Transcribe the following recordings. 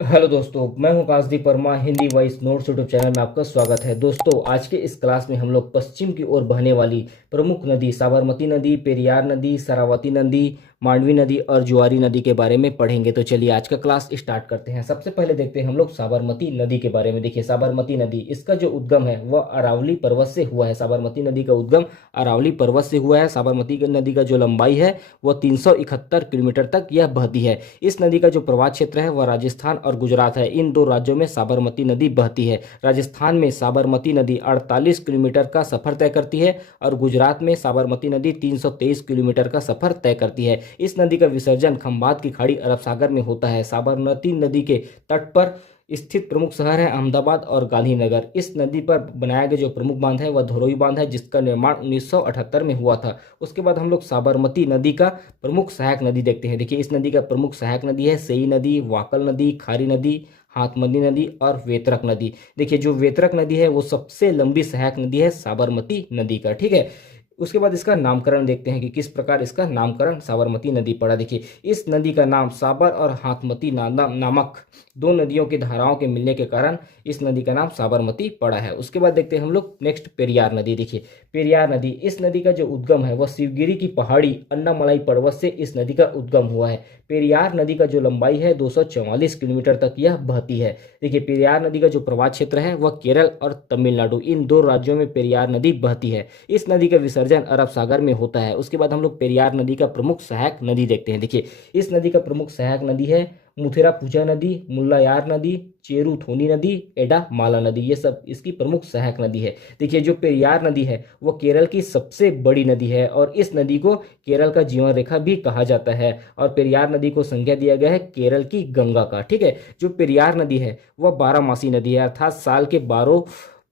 Hello दोस्तों, मैं हूं Kashdeep Verma. Hindi voice notes YouTube channel में आपका स्वागत है। दोस्तों, आज के इस क्लास में हम लोग पश्चिम की ओर बहने वाली प्रमुख नदी साबरमती नदी, पेरियार नदी, शरावती नदी, मांडवी नदी और जुआरी नदी के बारे में पढ़ेंगे। तो चलिए आज का क्लास स्टार्ट करते हैं। सबसे पहले देखते हैं हम लोग साबरमती नदी के बारे में। देखिए, साबरमती नदी, इसका जो उद्गम है वह अरावली पर्वत से हुआ है। साबरमती नदी का उद्गम अरावली पर्वत से हुआ है। साबरमती नदी का जो लंबाई है वह 371 किलोमीटर तक यह बहती है। इस नदी का जो प्रवाह क्षेत्र है वह राजस्थान और गुजरात है। इन दो राज्यों में साबरमती नदी बहती है। राजस्थान में साबरमती नदी 48 किलोमीटर का सफर तय करती है और गुजरात में साबरमती नदी 323 किलोमीटर का सफर तय करती है। इस नदी का विसर्जन खंबात की खाड़ी अरब सागर में होता है। साबरमती नदी के तट पर स्थित प्रमुख शहर है अहमदाबाद और गांधीनगर। इस नदी पर बनाया गया जो प्रमुख बांध है वह धरोई बांध है, जिसका निर्माण 1978 में हुआ था। उसके बाद हम लोग साबरमती नदी का प्रमुख सहायक नदी देखते हैं। देखिए, इस नदी का प्रमुख सहायक नदी है सेई नदी, वाकल नदी, खारी नदी, हाथमती नदी और वेतरक नदी। देखिए, जो वेतरक नदी है वो सबसे लंबी सहायक नदी है साबरमती नदी का। ठीक है, उसके बाद इसका नामकरण देखते हैं कि किस प्रकार इसका नामकरण साबरमती नदी पड़ा। देखिए, इस नदी का नाम साबर और हाथमती नामक दो नदियों की धाराओं के मिलने के कारण इस नदी का नाम साबरमती पड़ा है। उसके बाद देखते हैं हम लोग नेक्स्ट पेरियार नदी। देखिए, पेरियार नदी, इस नदी का जो उद्गम है वह शिवगिरी की पहाड़ी अन्नामलाई पर्वत से इस नदी का उद्गम हुआ है। पेरियार नदी का जो लंबाई है 244 किलोमीटर तक यह बहती है। देखिए, पेरियार नदी का जो प्रवाह क्षेत्र है वह केरल और तमिलनाडु, इन दो राज्यों में पेरियार नदी बहती है। इस नदी का विसर्जन अरब सागर में होता है। उसके बाद हम लोग पेरियार नदी का प्रमुख सहायक नदी देखते हैं। देखिए, इस नदी का प्रमुख सहायक नदी है मुथेरा पूजा नदी, मुल्लायार नदी, चेरू थोनी नदी, एडा माला नदी। ये सब इसकी प्रमुख सहायक नदी है। देखिए, जो पेरियार नदी है वो केरल की सबसे बड़ी नदी है और इस नदी को केरल का जीवन रेखा भी कहा जाता है और पेरियार नदी को संज्ञा दिया गया है केरल की गंगा का। ठीक है, जो पेरियार नदी है वह 12 मासी नदी है, अर्थात साल के 12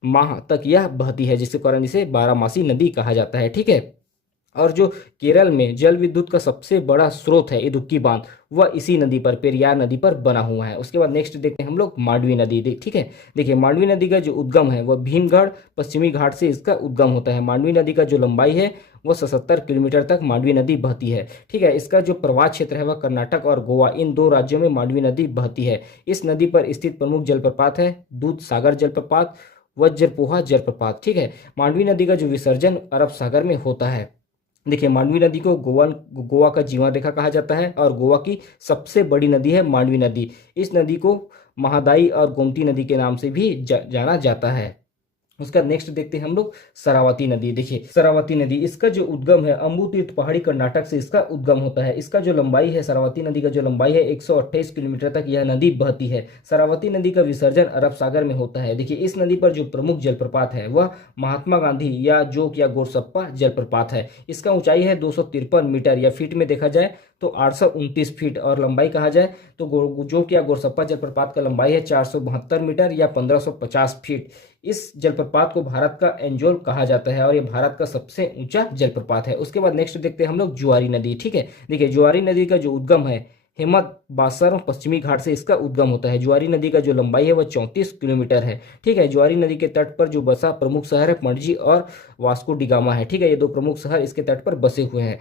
माह तक यह बहती है, जिसके कारण इसे 12 मासी नदी कहा जाता है। ठीक है, और जो केरल में जल विद्युत का सबसे बड़ा स्रोत है इदुक्की बांध, वह इसी नदी पर पेरियार नदी पर बना हुआ है। उसके बाद नेक्स्ट देखते हैं हम लोग मांडवी नदी। ठीक है, देखिए, मांडवी नदी का जो उद्गम है वह भीमगढ़ पश्चिमी घाट से इसका उद्गम होता है। मांडवी नदी का जो लंबाई है वह 77 किलोमीटर तक मांडवी नदी बहती है। ठीक है, इसका जो प्रवाह क्षेत्र है वह कर्नाटक और गोवा, इन दो राज्यों में मांडवी नदी बहती है। इस नदी पर स्थित प्रमुख जलप्रपात है दूध सागर जलप्रपात, वज्रपोहा जलप्रपात। ठीक है, मांडवी नदी का जो विसर्जन अरब सागर में होता है। देखिए, मांडवी नदी को गोवा का जीवन रेखा कहा जाता है और गोवा की सबसे बड़ी नदी है मांडवी नदी। इस नदी को महादाई और गोमती नदी के नाम से भी जाना जाता है। उसका नेक्स्ट देखते हैं हम लोग शरावती नदी। देखिए, शरावती नदी, इसका जो उद्गम है अम्बू तीर्थ पहाड़ी कर्नाटक से इसका उद्गम होता है। इसका जो लंबाई है, शरावती नदी का जो लंबाई है 128 किलोमीटर तक यह नदी बहती है। शरावती नदी का विसर्जन अरब सागर में होता है। देखिए, इस नदी पर जो प्रमुख जलप्रपात है वह महात्मा गांधी या जोक या गोरसप्पा जलप्रपात है। इसका ऊंचाई है 253 मीटर या फीट में देखा जाए तो 829 फीट और लंबाई कहा जाए तो जोक या गोरसप्पा जलप्रपात का लंबाई है 472 मीटर या 1550 फीट। इस जलप्रपात को भारत का एंजोल कहा जाता है और ये भारत का सबसे ऊंचा जलप्रपात है। उसके बाद नेक्स्ट देखते हैं हम लोग जुआरी नदी। ठीक है, देखिए, जुआरी नदी का जो उद्गम है हिम्मत बासर पश्चिमी घाट से इसका उद्गम होता है। जुआरी नदी का जो लंबाई है वह 34 किलोमीटर है। ठीक है, जुआरी नदी के तट पर जो बसा प्रमुख शहर है पणजी और वास्को डिगामा है। ठीक है, ये दो प्रमुख शहर इसके तट पर बसे हुए हैं।